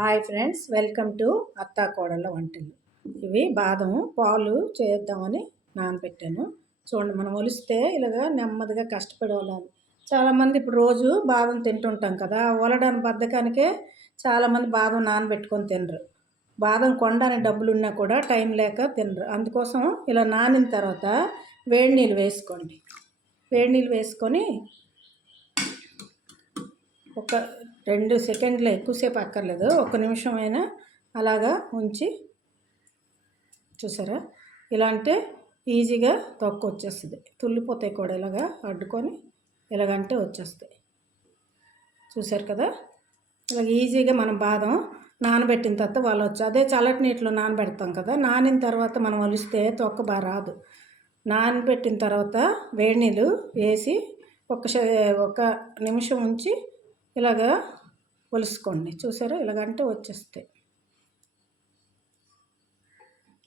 Hi friends welcome to అత్తా కోడళ్ళ వంటలు. ఇవి బాదం పాలు చేద్దామని నానబెట్టాను చూడండి మనం ఒలిస్తే ఇలాగా నెమ్మదిగా కష్టపడే వాళ్ళని చాలామంది ఇప్పుడు రోజు బాదం తింటుంటాం కదా ఒలడానికి బద్దకానికే చాలామంది బాదం నానబెట్టుకొని తినరు. బాదం కొండానికి డబ్బులు ఉన్నా కూడా టైం లేక తినరు. అందుకోసం ఇలా నానిన తర్వాత వేడి నీళ్ళు వేసుకోండి. వేడి నీళ్ళు వేసుకొని ఒక రెండు సెకండ్లు ఎక్కువసేపు అక్కర్లేదు. ఒక నిమిషం అయినా అలాగా ఉంచి చూసారా? ఇలా అంటే ఈజీగా తొక్క వచ్చేస్తుంది. తుల్లిపోతాయి కూడా ఇలాగా అడ్డుకొని ఇలాగంటే వచ్చేస్తాయి చూసారు కదా? ఇలాగ ఈజీగా మనం బాదం నానబెట్టిన తర్వాత వాళ్ళు వచ్చు అదే చల్లటి నీటిలో నానబెడతాం కదా నానిన తర్వాత మనం వలిస్తే తొక్క బాగా రాదు. నానబెట్టిన తర్వాత వేడి నీళ్ళు వేసి ఒక ఒక నిమిషం ఉంచి ఇలాగా ఒలుసుకోండి. చూసారా? ఇలాగంటే వచ్చేస్తాయి.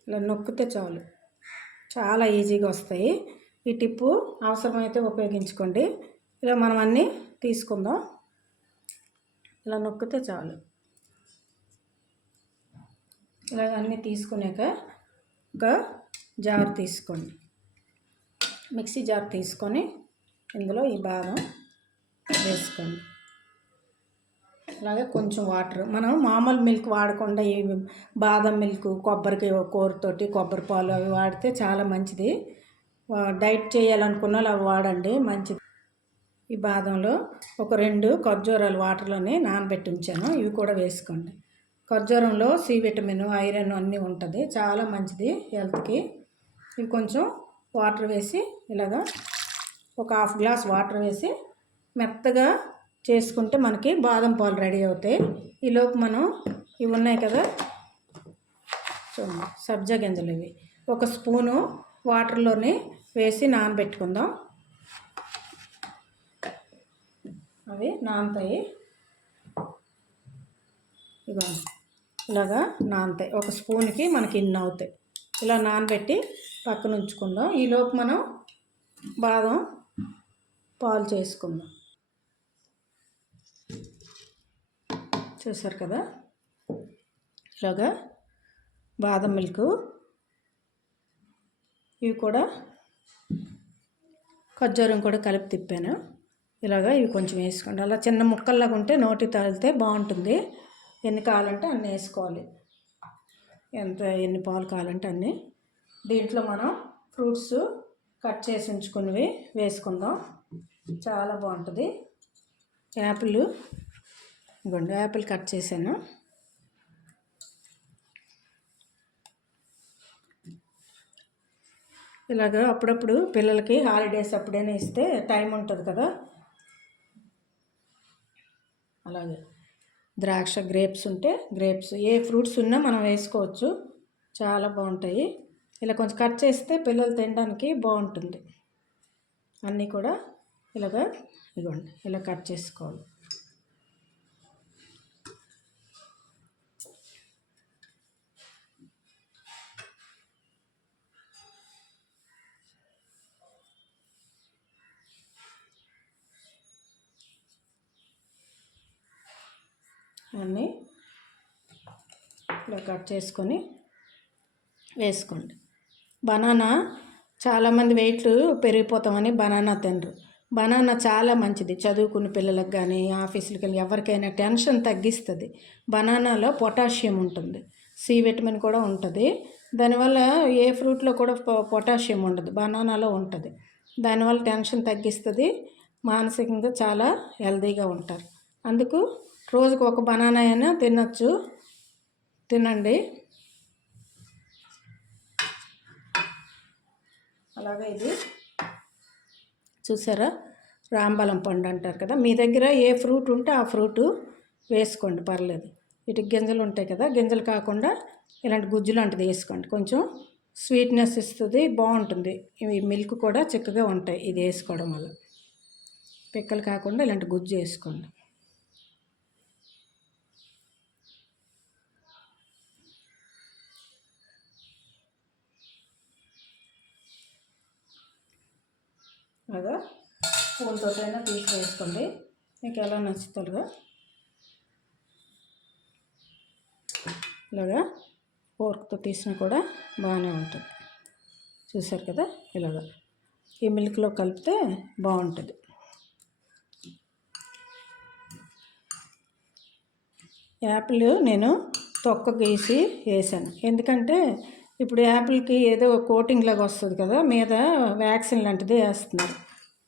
ఇలా నొక్కితే చాలు. చాలా ఈజీగా వస్తాయి. ఈ టిప్పు అవసరమైతే ఉపయోగించుకోండి. ఇలా మనం అన్నీ తీసుకుందాం. ఇలా నొక్కితే చాలు. ఇలా అన్నీ తీసుకున్నాక ఒక జార్ తీసుకోండి. మిక్సీ జార్ తీసుకొని ఇందులో ఈ బాదం వేసుకోండి. అలాగే కొంచెం వాటర్. మనం మామూలు మిల్క్ వాడకుండా ఈ బాదం మిల్క్ కొబ్బరికి కూరతోటి కొబ్బరి పాలు అవి వాడితే చాలా మంచిది. డైట్ చేయాలనుకున్న వాళ్ళు అవి వాడండి మంచిది. ఈ బాదంలో ఒక రెండు ఖర్జూరాలు వాటర్లోనే నానబెట్టి ఉంచాను. ఇవి కూడా వేసుకోండి. ఖర్జూరంలో సి విటమిన్ ఐరన్ అన్నీ ఉంటుంది. చాలా మంచిది హెల్త్కి. ఇవి కొంచెం వాటర్ వేసి ఇలాగా ఒక హాఫ్ గ్లాస్ వాటర్ వేసి మెత్తగా చేసుకుంటే మనకి బాదం పాలు రెడీ అవుతాయి. ఈలోపు మనం ఇవి ఉన్నాయి కదా చూడండి సబ్జా గింజలు ఇవి. ఒక స్పూను వాటర్లోని వేసి నానబెట్టుకుందాం. అవి నానతాయి. ఇగో ఇలాగా నానతాయి. ఒక స్పూన్కి మనకి ఇన్ని అవుతాయి. ఇలా నానబెట్టి పక్కన ఉంచుకుందాం. ఈలోపు మనం బాదం పాలు చేసుకుందాం. చూసారు కదా? ఇలాగా బాదం మిల్క్. ఇవి కూడా ఖర్జూరం కూడా కలిపి తిప్పాను. ఇలాగా ఇవి కొంచెం వేసుకోండి. అలా చిన్న ముక్కల్లాగా ఉంటే నోటి తాగితే బాగుంటుంది. ఎన్ని కావాలంటే అన్నీ వేసుకోవాలి. ఎంత ఎన్ని పాలు కావాలంటే అన్నీ. దీంట్లో మనం ఫ్రూట్స్ కట్ చేసి ఉంచుకున్నవి వేసుకుందాం. చాలా బాగుంటుంది. యాపిల్ ఇదిగోండి యాపిల్ కట్ చేశాను. ఇలాగ అప్పుడప్పుడు పిల్లలకి హాలిడేస్ అప్పుడైనా ఇస్తే టైం ఉంటుంది కదా. అలాగే ద్రాక్ష గ్రేప్స్ ఉంటే గ్రేప్స్ ఏ ఫ్రూట్స్ ఉన్నా మనం వేసుకోవచ్చు. చాలా బాగుంటాయి. ఇలా కొంచెం కట్ చేస్తే పిల్లలు తినడానికి బాగుంటుంది. అన్నీ కూడా ఇలాగ ఇదిగోండి ఇలా కట్ చేసుకోవాలి. అన్నీ ఇలా కట్ చేసుకొని వేసుకోండి. బనానా చాలామంది వెయిట్లు పెరిగిపోతామని బనానా తినరు. బనానా చాలా మంచిది. చదువుకున్న పిల్లలకు కానీ ఆఫీసులకు వెళ్ళి ఎవరికైనా టెన్షన్ తగ్గిస్తుంది. బనానాలో పొటాషియం ఉంటుంది. సి విటమిన్ కూడా ఉంటుంది. దానివల్ల ఏ ఫ్రూట్లో కూడా పొటాషియం ఉండదు. బనానాలో ఉంటుంది. దానివల్ల టెన్షన్ తగ్గిస్తుంది. మానసికంగా చాలా హెల్దీగా ఉంటారు. అందుకు రోజుకు ఒక బనానా అయినా తినచ్చు. తినండి. అలాగే ఇది. చూసారా? రాంబలం పండు అంటారు కదా? మీ దగ్గర ఏ ఫ్రూట్ ఉంటే ఆ ఫ్రూట్ వేసుకోండి పర్లేదు. వీటికి గింజలు ఉంటాయి కదా? గింజలు కాకుండా ఇలాంటి గుజ్జు లాంటిది వేసుకోండి. కొంచెం స్వీట్నెస్ ఇస్తుంది బాగుంటుంది. ఇవి మిల్క్ కూడా చిక్కగా ఉంటాయి ఇది వేసుకోవడం వల్ల. పిక్కలు కాకుండా ఇలాంటి గుజ్జు వేసుకోండి. అలాగా పూలతోటైనా తీసి వేసుకోండి మీకు ఎలా నచ్చుతుందో. ఇలాగా ఫోర్క్తో తీసినా కూడా బాగానే ఉంటుంది. చూసారు కదా? ఇలాగ. ఈ మిల్క్లో కలిపితే బాగుంటుంది. యాపిల్ నేను తొక్క గీసి వేసాను. ఎందుకంటే ఇప్పుడు యాపిల్కి ఏదో కోటింగ్ లాగా వస్తుంది కదా మీద వ్యాక్సిన్ లాంటిది వేస్తున్నారు.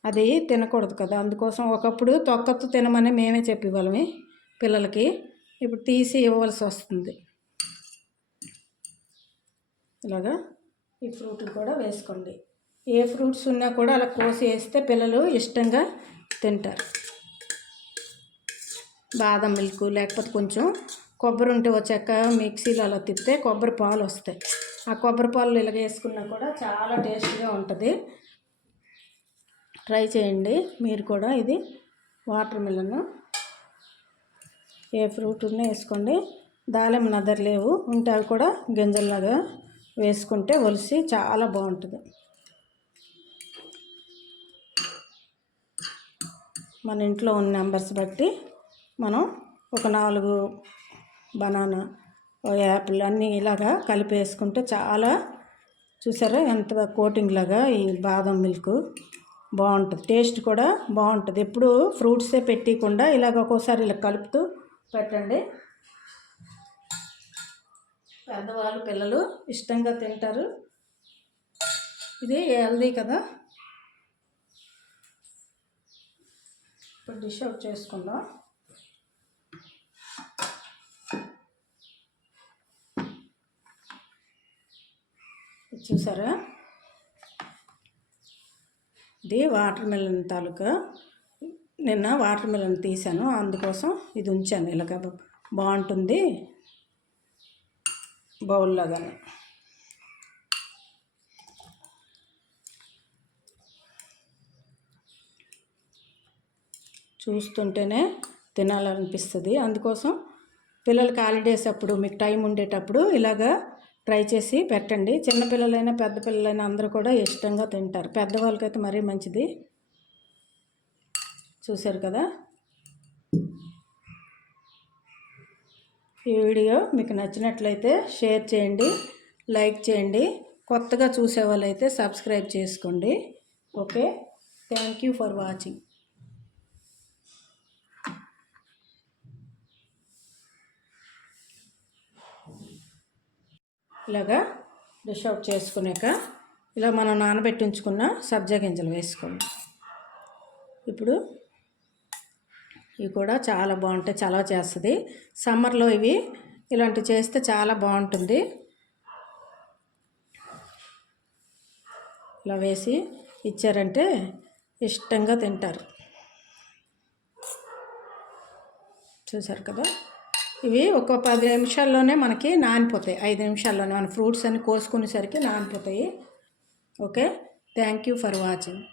అది తినకూడదు కదా అందుకోసం ఒకప్పుడు తొక్కతో తినమని మేమే చెప్పేవాళ్ళమి పిల్లలకి ఇప్పుడు తీసి ఇవ్వవలసి వస్తుంది. ఇలాగా ఈ ఫ్రూట్ కూడా వేసుకోండి. ఏ ఫ్రూట్స్ ఉన్నా కూడా అలా కోసి వేస్తే పిల్లలు ఇష్టంగా తింటారు. బాదం మిల్క్ లేకపోతే కొంచెం కొబ్బరి ఉంటే వచ్చాక మిక్సీలో అలా తిప్పితే కొబ్బరి పాలు వస్తాయి. ఆ కొబ్బరి పాలు ఇలాగ వేసుకున్నా కూడా చాలా టేస్ట్గా ఉంటుంది. ట్రై చేయండి. మీరు కూడా ఇది వాటర్ మిలన్ ఏ ఫ్రూట్ ఉన్నా వేసుకోండి. దాలింబ నదర్ లేవు. ఉంటే అవి కూడా గింజల్లాగా వేసుకుంటే ఒలిసి చాలా బాగుంటుంది. మన ఇంట్లో ఉన్న నెంబర్స్ బట్టి మనం ఒక నాలుగు బనానా యాపిల్ అన్నీ ఇలాగా కలిపేసుకుంటే చాలా చూసారా ఎంత కోటింగ్ లాగా ఈ బాదం మిల్క్ బాగుంటుంది. టేస్ట్ కూడా బాగుంటుంది. ఎప్పుడు ఫ్రూట్సే పెట్టకుండా ఇలాగ ఒక్కోసారి ఇలా కలుపుతూ పెట్టండి. పెద్దవాళ్ళు పిల్లలు ఇష్టంగా తింటారు. ఇది హెల్దీ కదా? ఇప్పుడు డిష్ అవుట్ చేసుకుందాం. చూసారా? ఇది వాటర్ మెలన్ తాలూకా నిన్న వాటర్ మెలన్ తీసాను. అందుకోసం ఇది ఉంచాను. ఇలాగ బాగుంటుంది. బౌల్లాగానే చూస్తుంటేనే తినాలనిపిస్తుంది. అందుకోసం పిల్లలకి హాలిడేస్ అప్పుడు మీకు టైం ఉండేటప్పుడు ఇలాగా ట్రై చేసి పెట్టండి. చిన్నపిల్లలైనా పెద్ద పిల్లలైనా అందరూ కూడా ఇష్టంగా తింటారు. పెద్దవాళ్ళకైతే మరీ మంచిది. చూశారు కదా? ఈ వీడియో మీకు నచ్చినట్లయితే షేర్ చేయండి లైక్ చేయండి. కొత్తగా చూసే వాళ్ళైతే సబ్స్క్రైబ్ చేసుకోండి. Okay? Thank you for watching. ఇలాగా డిష్ అవుట్ చేసుకున్నాక ఇలా మనం నానబెట్టి ఉంచుకున్న సబ్జా గింజలు వేసుకోండి. ఇప్పుడు ఇవి కూడా చాలా బాగుంటాయి చలవ చేస్తుంది. సమ్మర్లో ఇవి ఇలాంటివి చేస్తే చాలా బాగుంటుంది. ఇలా వేసి ఇచ్చారంటే ఇష్టంగా తింటారు. చూసారు కదా? ఇవి ఒక పది నిమిషాల్లోనే మనకి నానిపోతాయి. ఐదు నిమిషాల్లోనే మన ఫ్రూట్స్ అన్ని కోసుకునేసరికి నానిపోతాయి. Okay? Thank you for watching.